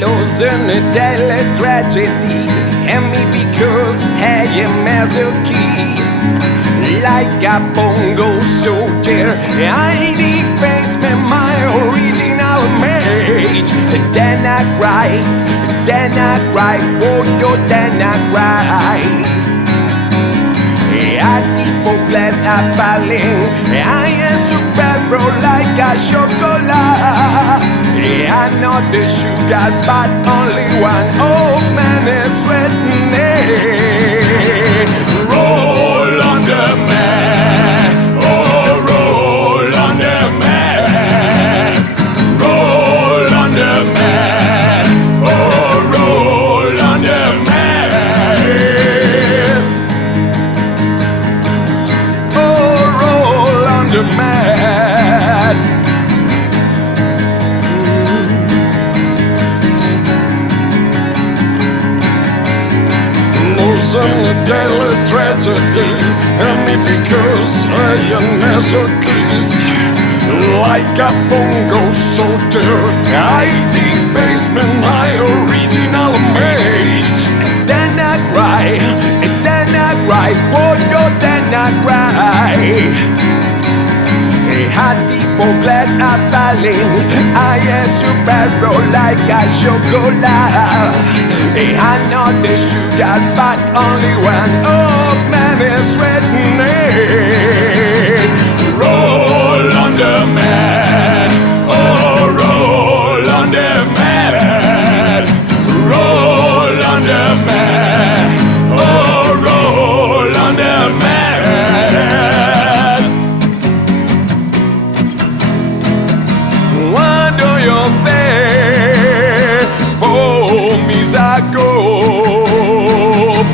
Losing delle tragedy, and me because I am masochist. Like a bongo soldier, I deface my original image. Then I cry, oh yo, then I cry. I keep hopeless, I'm falling. I am super pro like a chocolate. I'm not the sugar, but only one old man is sweating. Roll on the man, oh roll on the man, roll on the man, oh roll on the man, oh roll on the man. Losing a daily tragedy, and me because I am masochist. Like a bongo soldier, I deface my original image. Then I cry, oh yo, then I cry. Hearty for glass are falling. I am super pro like a chocolate. I'm not the sugar, but only one old man is sweating. Roll on the man, oh roll on the man, roll on the man, oh roll on the man. What do you think for me I go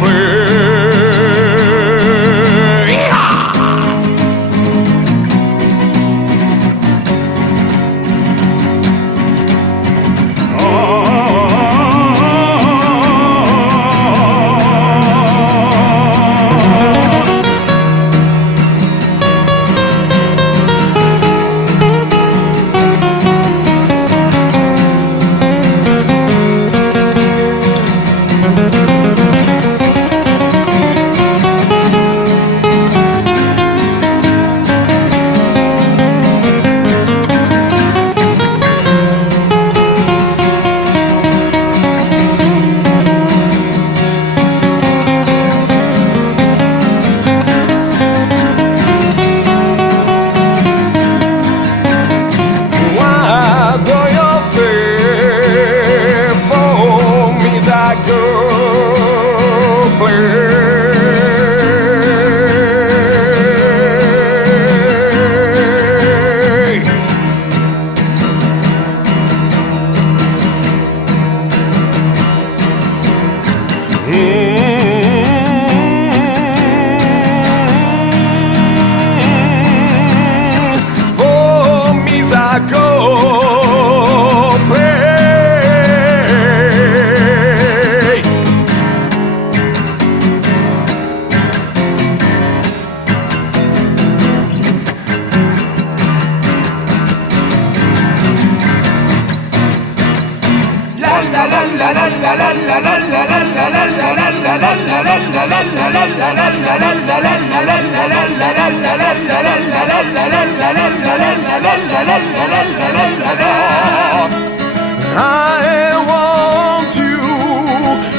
play? I want you,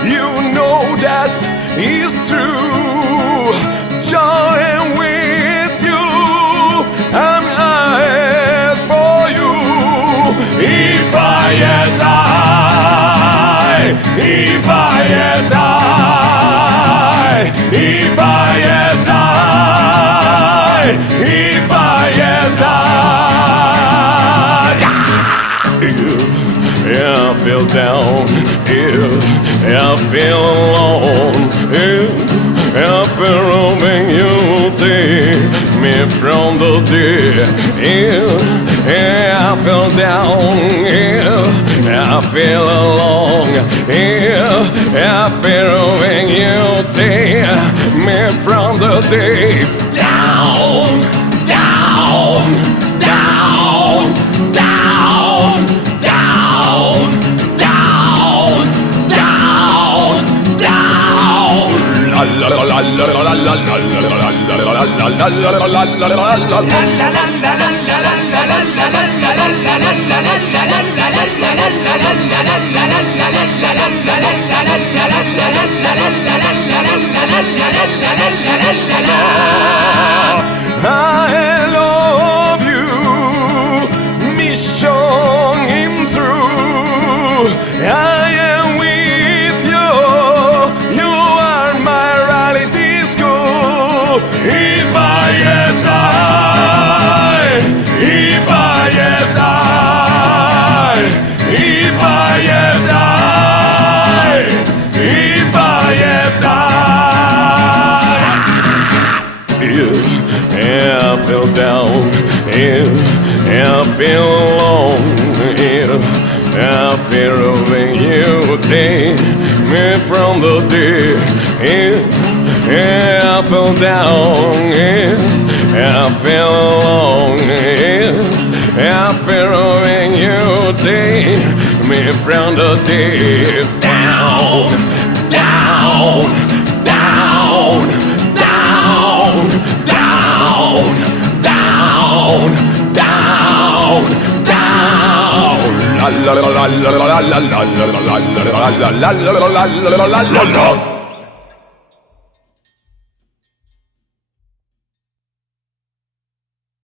you know that is true. Join with you, I'm alive if I, yes I, if I, yes I, if I, yes I. Yeah, I feel down, yeah, I feel alone, yeah, I feel roaming, you take me from the dead, yeah, I feel down, yeah, I feel alone, yeah, I feel roaming, you take me from the dead. Down, down, down, down, down, down, down, down. La la la la la la la I love you, mission him through. I am with you, you are my reality school. If I, yes I, if I, yes I, if I, yes I, if I, yes I. Yeah, I feel down, yeah, I feel alone, yeah, I feel when you take me from the dead, yeah, I feel down, yeah, I feel alone, yeah, I feel when you take me from the dead. Down, down, down, down, down, down, down, down. La la la la la la la la la la la la la la la la la la la.